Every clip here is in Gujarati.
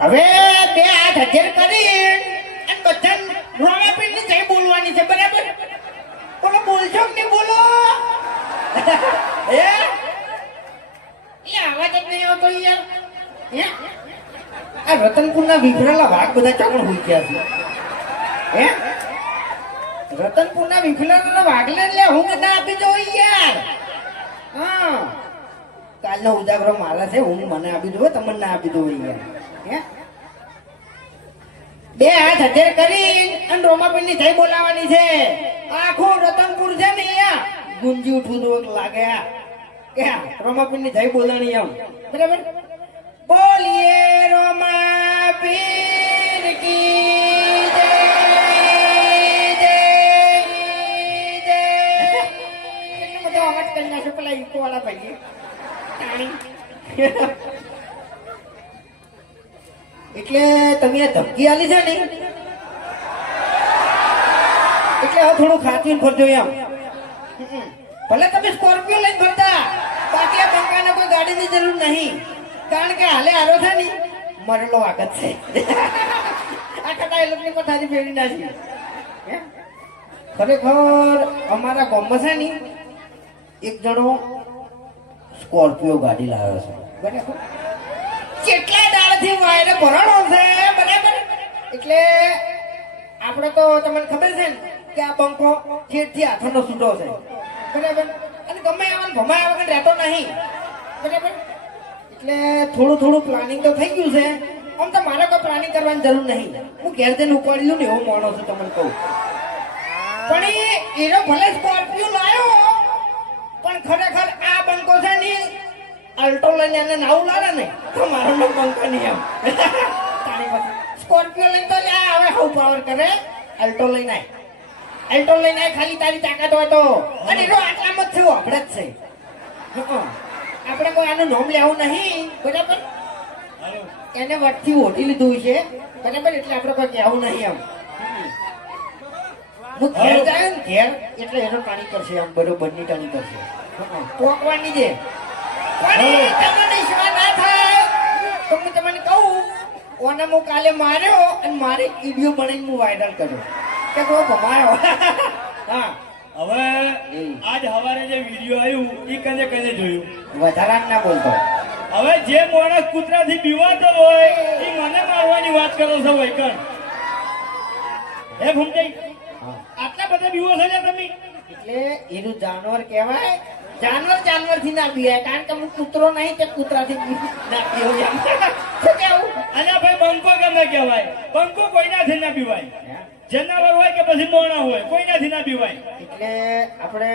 હવે બે હાથ હજાર કરી અને બધા જઈ બોલવાની છે, બરાબર? બોલો, બોલશો કે બોલો? હે? એ જ નહીં આવતો યાર. હે? આ રતનપુરના વિફરેલા વાઘ બધા ચાકણ હોઈ ગયા છે. હે? રતનપુરના વિફરેલા વાઘને લે હું બધા આપી દઉં યાર. હા. કાલનો ઉજાગરો મારા છે, હું મને આપી દઉં તમને ના આપી દઉં યાર. બે હાથ હજે કરી અને રોમાપીરની જય બોલાવાની છે. આખું રતનપુર છે ને અહીંયા. ગુંજી ઉઠવું તો લાગે. આ રોમાપીરની જય બોલાણી એમ બરાબર? બોલીએ કેટલો બધો અવાજ કરી નાખ્યો પેલા ઈકો વાળા તાણી. એટલે તમે આ ધમકી આલી છે ને? એટલે હવે થોડું ખાતીને ફરજો એમ. ભલે તમે સ્કોર્પિયો લઈને ફરતા, બાકી આ બંકાને કોઈ ગાડીની જરૂર નહીં. કારણ કે હાલે હારો છે ને, મરેલો આગત છે. આ કટા એ લોકોની પથારી ફેરી નાખી? ખરેખર અમારા ગામમાં છે ને, એક જણો સ્કોર્પિયો ગાડી લાવ્યો છે. બરાબર? કેટલા દાડથી વાયરે ભરાણો છે, બરાબર? એટલે આપણે તો તમને ખબર છે ને કે આ બંકો છેડથી હાથોનો છૂટો છે. બરાબર? અને ગમે આવા ભમાયા વગર રહેતો નહીં. બરાબર? એટલે થોડું થોડું પ્લાનિંગ તો થઈ ગયું છે. આમ તો મારે કોઈ પ્લાનિંગ કરવાની જરૂર નહીં. હું ઘેર જઈને ઉપાડી લઉં ને એવો માણસ છું તમને કહું. પણ એનો ભલે સ્કોર્પિયો અલ્ટો લઈને એને નાવું લાવે ને. તો મારો નામ બંકો નહીં એમ સ્કોર્પિયો લઈને તો લે હવે હું પાવર કરે. અલ્ટો લઈને આય. અલ્ટો લઈને આય ખાલી તારી તાકાત હોય તો. અને એનો આટલામાં જ થયો આપણે જ છે. આપણે કોઈ આનું નામ લેવું નહીં બરાબર? એને વટથી ઓઢી લીધું છે. બરાબર? એટલે આપણે કોઈ કહેવું નહીં એમ. હું ઘેર જાય ને ઘેર એટલે એનો ટાણી કરશે આમ બરોબરની ટાણી કરશે. છે પણ તમને ઈશ્વર ના થાય. તો હું તમને કહું ઓને હું કાલે માર્યો અને મારે વીડિયો બનાવીને હું વાયરલ કર્યો. કે તો ભમાયો. હા. હવે આજ હવારે જે વીડિયો આવ્યું એ કને કને જોયું? વધારાનું ના બોલતો. હવે જે માણસ કૂતરાથી બીવાતો હોય એ મને મારવાની વાત કરો છો વૈકણ. હે ભૂમજાઈ આટલા બધા બીવો છો ને તમે? એટલે એનું જાનવર કહેવાય જાનવર જાનવરથી ના પીવાય કારણ કે હું કૂતરો નહીં કે કૂતરાથી ના પીવું શું કેવું અને ભાઈ બંકો ગમે કહેવાય. બંકો કોઈનાથી ના પીવાય જનાવર હોય કે પછી મોણા હોય કોઈનાથી ના પીવાય એટલે આપણે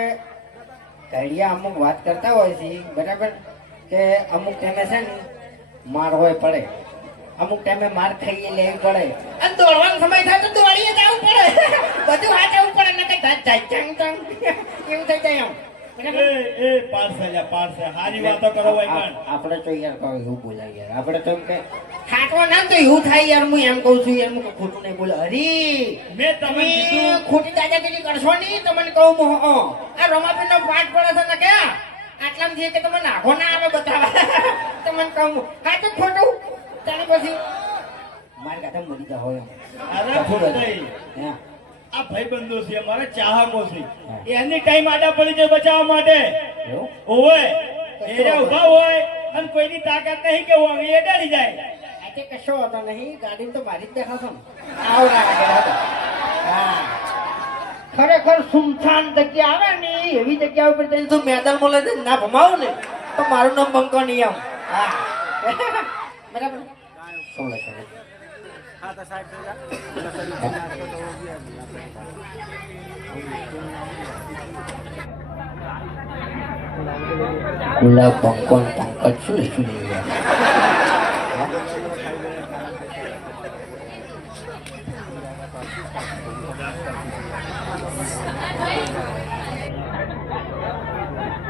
ઘડિયા અમુક વાત કરતા હોય છે બરાબર? કે અમુક ટાઈમે છે ને માર હોય પડે. અમુક ટાઈમે માર ખાઈએ લેવી પડે અને દોડવાનો સમય થાય તો દોડીએ જવું પડે. બધું હાચવું પડે ને કઈ એવું થઈ જાય એમ આપણે તો યાર કહો એવું બોલાય યાર. આપણે તો એમ કે ખાટો ના તો એવું થાય યાર હું એમ કહું છું યાર હું ખોટું નહીં બોલે. હરી મેં તમે ખોટી ખોટી દાદાગીરી કરશો નહીં તમને કહું આ રમાપીર નો પાઠ પડે છે ને ક્યાં? આટલામાં જે કે તમે નાખો ના આવે બતાવા. તમને કહું હા. તો ખોટું. તારી પછી. મારી કાઢે મરી જાવ એમ. અરે હા. આ ભાઈબંધો છે અમારા ચાહકો છે. એની ટાઈમ આડા પડી જાય બચાવવા માટે. હોય એને ઊભા હોય અને કોઈની તાકાત નહીં કે હું એ ડરી જાય. આજે કશો હતો નહીં ગાડી તો મારી જ દેખાશો ખરેખર સુમસાન જગ્યા આવે ને એવી જગ્યા ઉપર જઈને તું મેદાન મોલે છે ના ભમાવું ને તો મારું નામ બંકો નિયમ હા. બરાબર. શું સોલે ગુલાબ પંકોન પંકજ શું શું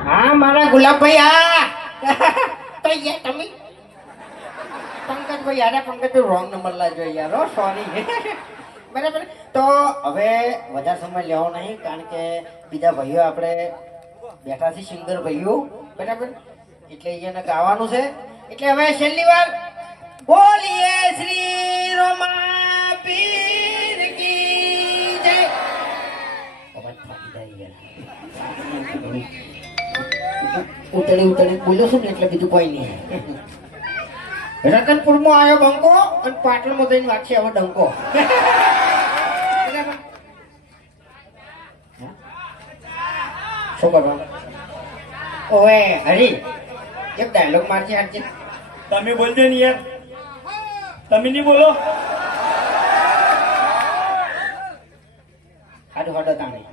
હા મારા ગુલાબભાઈ હા તમે કોઈ યાર પણ તું રોંગ નંબર લાજો યાર, હો સોરી બરાબર? તો હવે વધારે સમય લેવો નહીં, કારણ કે બીજા ભાઈઓ આપણે બેઠા છે, સિંગર ભાઈઓ. બરાબર? એટલે એને ગાવાનું છે. એટલે હવે છેલ્લી વાર બોલીએ શ્રી રોમા પીર કી જય. ઉતળી ઉતળી. બોલ્યો છું ને એટલે બીજું કોઈ નહીં. રતનપુરમાં આવ્યો બંકો અને પાટણમાં જઈને વાગશે હવે ડંકો? શું કરવા ઓવે હરી એક ડાયલોગ મારજે આજે તમે બોલજો ને યાર. તમે નહીં બોલો? હાડો હાડો તાણી.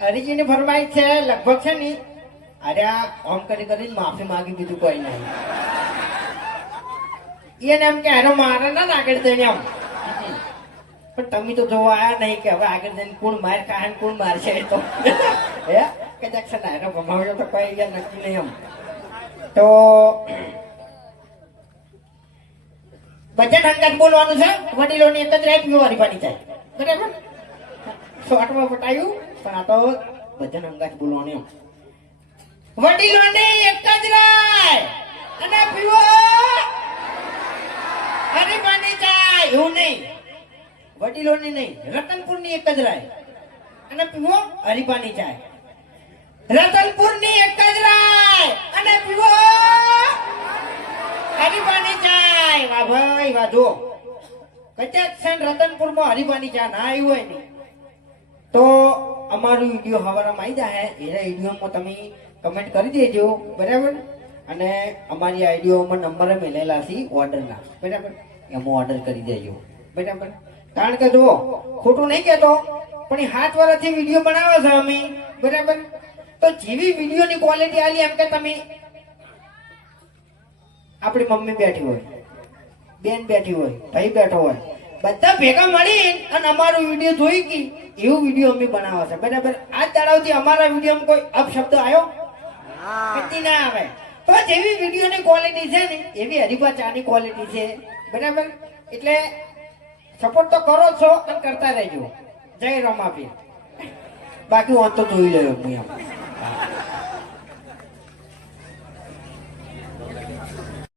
હરીજીની ફરમાઈશ છે લગભગ છે ને અરે આમ કરી કરીને માફી માંગી બીજું કોઈ નહીં. એને એમ કે હારો મારે ના આગળ જઈને આમ પણ તમે તો જોવા આયા નહીં કે હવે આગળ જઈને કોણ માર કાન કોણ મારશે તો. હે? કે છે ને હારો ભમાવ્યો તો કોઈ ગયા નક્કી નહીં એમ. તો બજેટ ઠંકા બોલવાનું છે? વડીલોની એક જ રેટ પીવાની પાડી થાય. બરાબર? શોર્ટમાં પટાયું પણ આ તો ભજન અંગાત બોલવાનું વડીલોની એક જ રાય. અને પીવો અરે ચા એવું નહીં. વડીલોની નહીં, રતનપુરની એક જ રાય. અને પીવો હરીપાની ચાય રતનપુરની એક જ રાય. અને પીવો હરીપાની ચાય વાહ ભાઈ, વાહ જો રતનપુરમાં હરીપાની ચા ના આવી હોય ને. તો અમારું વીડિયો હવારમાં આવી જાય એના વિડીયોમાં તમે કમેન્ટ કરી દેજો. બરાબર? અને અમારી આઈડિયોમાં નંબર મેલેલા છે ઓર્ડરના. બરાબર? એમાં ઓર્ડર કરી દેજો. બરાબર? કારણ કે જુઓ ખોટું નહીં કહેતો પણ એ સાત વર્ષથી વીડિયો બનાવે છે અમે. બરાબર? તો જેવી વિડીયોની ક્વોલિટી આલી એમ કે તમે આપણી મમ્મી બેઠી હોય બેન બેઠી હોય ભાઈ બેઠો હોય બધા ભેગા મળી અને અમારો વીડિયો જોઈ કે એવું વીડિયો અમે બનાવવા છે. બરાબર? આજ દાડાવથી અમારા વિડીયોમાં કોઈ અપશબ્દ આવ્યો? ના આવે. તો જેવી વિડીયોની ક્વોલિટી છે ને, એવી હરીફા ચાની ક્વોલિટી છે. બરાબર? એટલે સપોર્ટ તો કરો છો અને કરતા રહેજો. જય રમાપી બાકી હું તો જોઈ લેજો હું એમ.